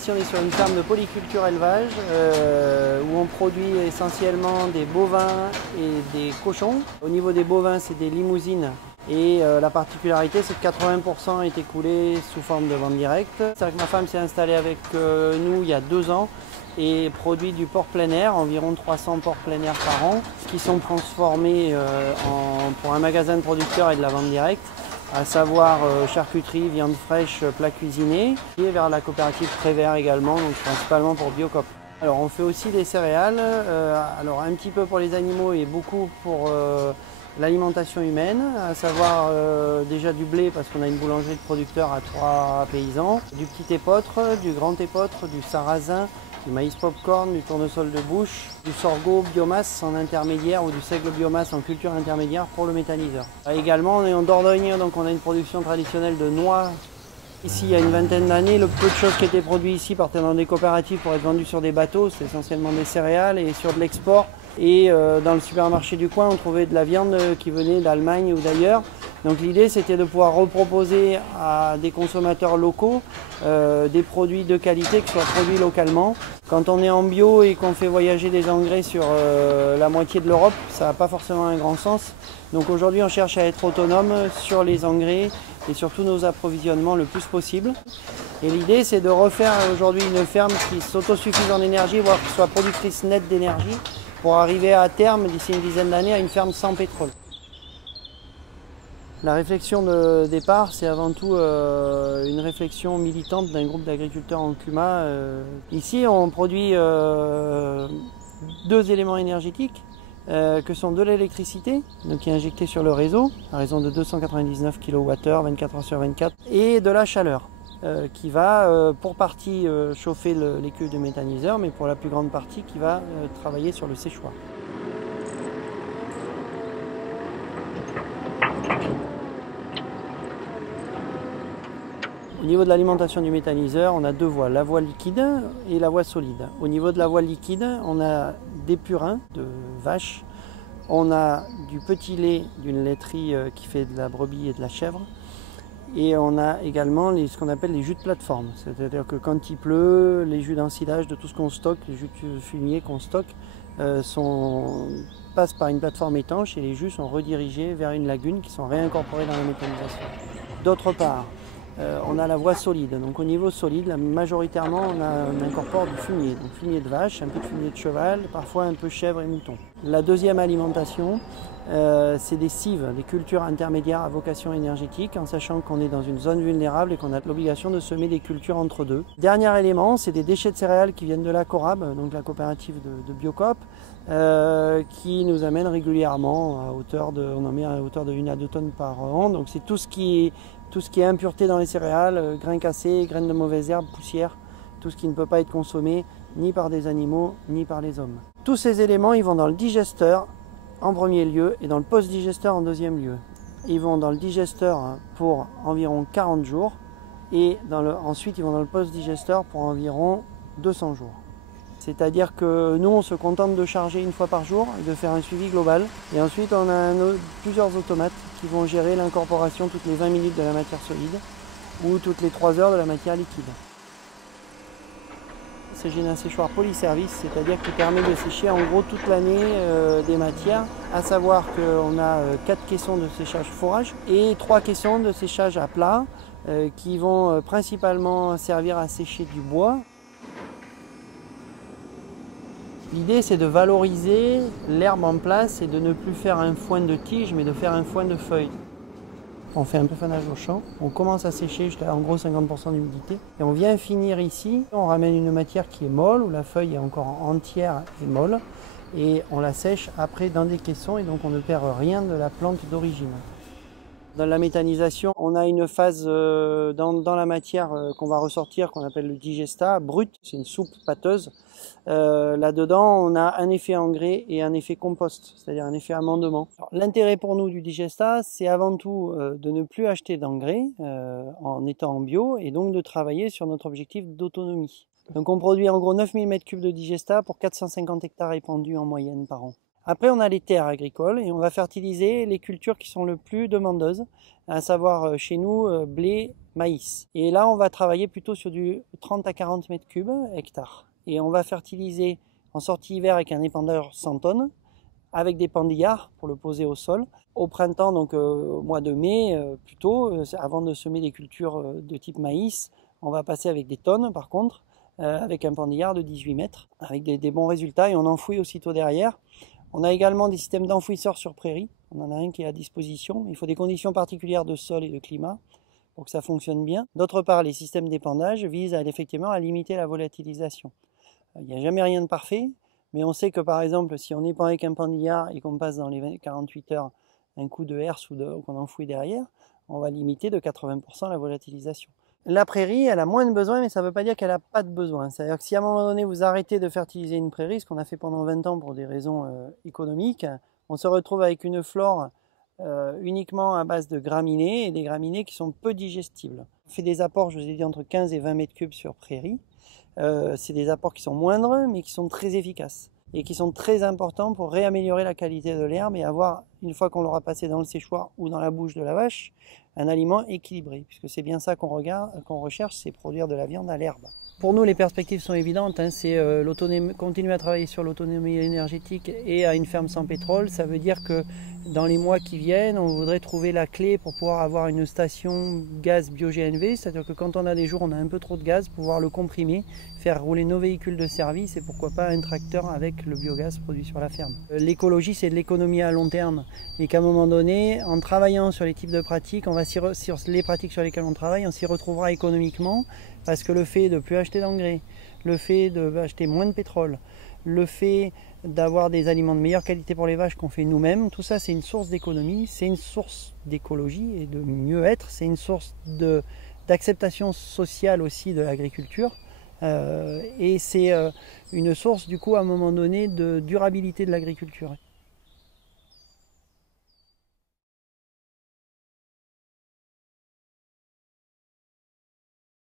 Ici on est sur une ferme de polyculture élevage où on produit essentiellement des bovins et des cochons. Au niveau des bovins, c'est des limousines. Et la particularité, c'est que 80% est écoulé sous forme de vente directe. C'est vrai que ma femme s'est installée avec nous il y a 2 ans et produit du porc plein air, environ 300 porcs plein air par an, qui sont transformés pour un magasin de producteurs et de la vente directe, à savoir charcuterie, viande fraîche, plats cuisinés, et vers la coopérative Prévert également, donc principalement pour Biocoop. Alors on fait aussi des céréales, alors un petit peu pour les animaux et beaucoup pour l'alimentation humaine, à savoir déjà du blé parce qu'on a une boulangerie de producteurs à 3 paysans, du petit épeautre, du grand épeautre, du sarrasin, du maïs popcorn, du tournesol de bouche, du sorgho biomasse en intermédiaire ou du seigle biomasse en culture intermédiaire pour le méthaniseur. Également on est en Dordogne, donc on a une production traditionnelle de noix. Ici il y a une vingtaine d'années, le peu de choses qui étaient produites ici partaient dans des coopératives pour être vendues sur des bateaux, c'est essentiellement des céréales et sur de l'export. Et dans le supermarché du coin, on trouvait de la viande qui venait d'Allemagne ou d'ailleurs. Donc l'idée, c'était de pouvoir reproposer à des consommateurs locaux des produits de qualité qui soient produits localement. Quand on est en bio et qu'on fait voyager des engrais sur la moitié de l'Europe, ça n'a pas forcément un grand sens. Donc aujourd'hui, on cherche à être autonome sur les engrais et sur tous nos approvisionnements le plus possible. Et l'idée, c'est de refaire aujourd'hui une ferme qui s'autosuffise en énergie, voire qui soit productrice nette d'énergie, pour arriver à terme, d'ici une dizaine d'années, à une ferme sans pétrole. La réflexion de départ, c'est avant tout une réflexion militante d'un groupe d'agriculteurs en Cuma. Ici, on produit 2 éléments énergétiques, que sont de l'électricité, qui est injectée sur le réseau, à raison de 299 kWh, 24 heures sur 24, et de la chaleur. Qui va pour partie chauffer les cuves de méthaniseur, mais pour la plus grande partie qui va travailler sur le séchoir. Au niveau de l'alimentation du méthaniseur, on a 2 voies, la voie liquide et la voie solide. Au niveau de la voie liquide, on a des purins de vaches, on a du petit lait d'une laiterie qui fait de la brebis et de la chèvre, et on a également ce qu'on appelle les jus de plateforme. C'est-à-dire que quand il pleut, les jus d'ensilage de tout ce qu'on stocke, les jus de fumier qu'on stocke, passent par une plateforme étanche et les jus sont redirigés vers une lagune qui sont réincorporés dans la méthanisation. D'autre part, on a la voie solide. Donc au niveau solide, majoritairement, on incorpore du fumier. Donc fumier de vache, un peu de fumier de cheval, parfois un peu chèvre et mouton. La deuxième alimentation, c'est des cives, des cultures intermédiaires à vocation énergétique, en sachant qu'on est dans une zone vulnérable et qu'on a l'obligation de semer des cultures entre deux. Dernier élément, c'est des déchets de céréales qui viennent de la Corab, donc la coopérative de Biocoop, qui nous amène régulièrement à hauteur de, on en met à hauteur de 1 à 2 tonnes par an. Donc c'est tout ce qui est impureté dans les céréales, grains cassés, graines de mauvaises herbes, poussière, tout ce qui ne peut pas être consommé ni par des animaux ni par les hommes. Tous ces éléments, ils vont dans le digesteur en premier lieu et dans le post-digesteur en deuxième lieu. Ils vont dans le digesteur pour environ 40 jours et ensuite ils vont dans le post-digesteur pour environ 200 jours. C'est-à-dire que nous, on se contente de charger 1 fois par jour, de faire un suivi global. Et ensuite, on a plusieurs automates qui vont gérer l'incorporation toutes les 20 minutes de la matière solide ou toutes les 3 heures de la matière liquide. Il s'agit d'un séchoir polyservice, c'est-à-dire qui permet de sécher en gros toute l'année des matières, à savoir qu'on a 4 caissons de séchage forage et 3 caissons de séchage à plat qui vont principalement servir à sécher du bois. L'idée, c'est de valoriser l'herbe en place et de ne plus faire un foin de tige, mais de faire un foin de feuilles. On fait un peu fanage au champ, on commence à sécher jusqu'à en gros 50% d'humidité. Et on vient finir ici, on ramène une matière qui est molle, où la feuille est encore entière et molle, et on la sèche après dans des caissons, et donc on ne perd rien de la plante d'origine. Dans la méthanisation, on a une phase dans la matière qu'on va ressortir, qu'on appelle le digestat brut, c'est une soupe pâteuse. Là-dedans, on a un effet engrais et un effet compost, c'est-à-dire un effet amendement. L'intérêt pour nous du digestat, c'est avant tout de ne plus acheter d'engrais en étant en bio et donc de travailler sur notre objectif d'autonomie. Donc on produit en gros 9000 m3 de digestat pour 450 hectares épandus en moyenne par an. Après, on a les terres agricoles et on va fertiliser les cultures qui sont le plus demandeuses, à savoir chez nous blé maïs. Et là, on va travailler plutôt sur du 30 à 40 mètres cubes hectare. Et on va fertiliser en sortie hiver avec un épandeur 100 tonnes, avec des pendillards pour le poser au sol. Au printemps, donc au mois de mai, plutôt, avant de semer des cultures de type maïs, on va passer avec des tonnes par contre, avec un pendillard de 18 mètres, avec des bons résultats, et on enfouit aussitôt derrière. On a également des systèmes d'enfouisseurs sur prairie. On en a un qui est à disposition. Il faut des conditions particulières de sol et de climat pour que ça fonctionne bien. D'autre part, les systèmes d'épandage visent effectivement à limiter la volatilisation. Il n'y a jamais rien de parfait, mais on sait que par exemple, si on épand avec un pendillard et qu'on passe dans les 48 heures un coup de herse ou qu'on enfouit derrière, on va limiter de 80% la volatilisation. La prairie, elle a moins de besoins, mais ça ne veut pas dire qu'elle n'a pas de besoin. C'est-à-dire que si à un moment donné vous arrêtez de fertiliser une prairie, ce qu'on a fait pendant 20 ans pour des raisons économiques, on se retrouve avec une flore uniquement à base de graminées, et des graminées qui sont peu digestibles. On fait des apports, je vous ai dit, entre 15 et 20 mètres cubes sur prairie. C'est des apports qui sont moindres, mais qui sont très efficaces et qui sont très importants pour réaméliorer la qualité de l'herbe et avoir, une fois qu'on l'aura passé dans le séchoir ou dans la bouche de la vache, un aliment équilibré, puisque c'est bien ça qu'on recherche, c'est produire de la viande à l'herbe. Pour nous, les perspectives sont évidentes, hein, c'est continuer à travailler sur l'autonomie énergétique et à une ferme sans pétrole. Ça veut dire que dans les mois qui viennent, on voudrait trouver la clé pour pouvoir avoir une station gaz bio-GNV, c'est-à-dire que quand on a des jours où on a un peu trop de gaz, pouvoir le comprimer, faire rouler nos véhicules de service et pourquoi pas un tracteur avec le biogaz produit sur la ferme. L'écologie, c'est de l'économie à long terme et qu'à un moment donné, en travaillant sur les types de pratiques, sur les pratiques sur lesquelles on travaille, on s'y retrouvera économiquement parce que le fait de ne plus acheter d'engrais, le fait d'acheter moins de pétrole, le fait d'avoir des aliments de meilleure qualité pour les vaches qu'on fait nous-mêmes, tout ça c'est une source d'économie, c'est une source d'écologie et de mieux-être, c'est une source d'acceptation sociale aussi de l'agriculture et c'est une source du coup à un moment donné de durabilité de l'agriculture.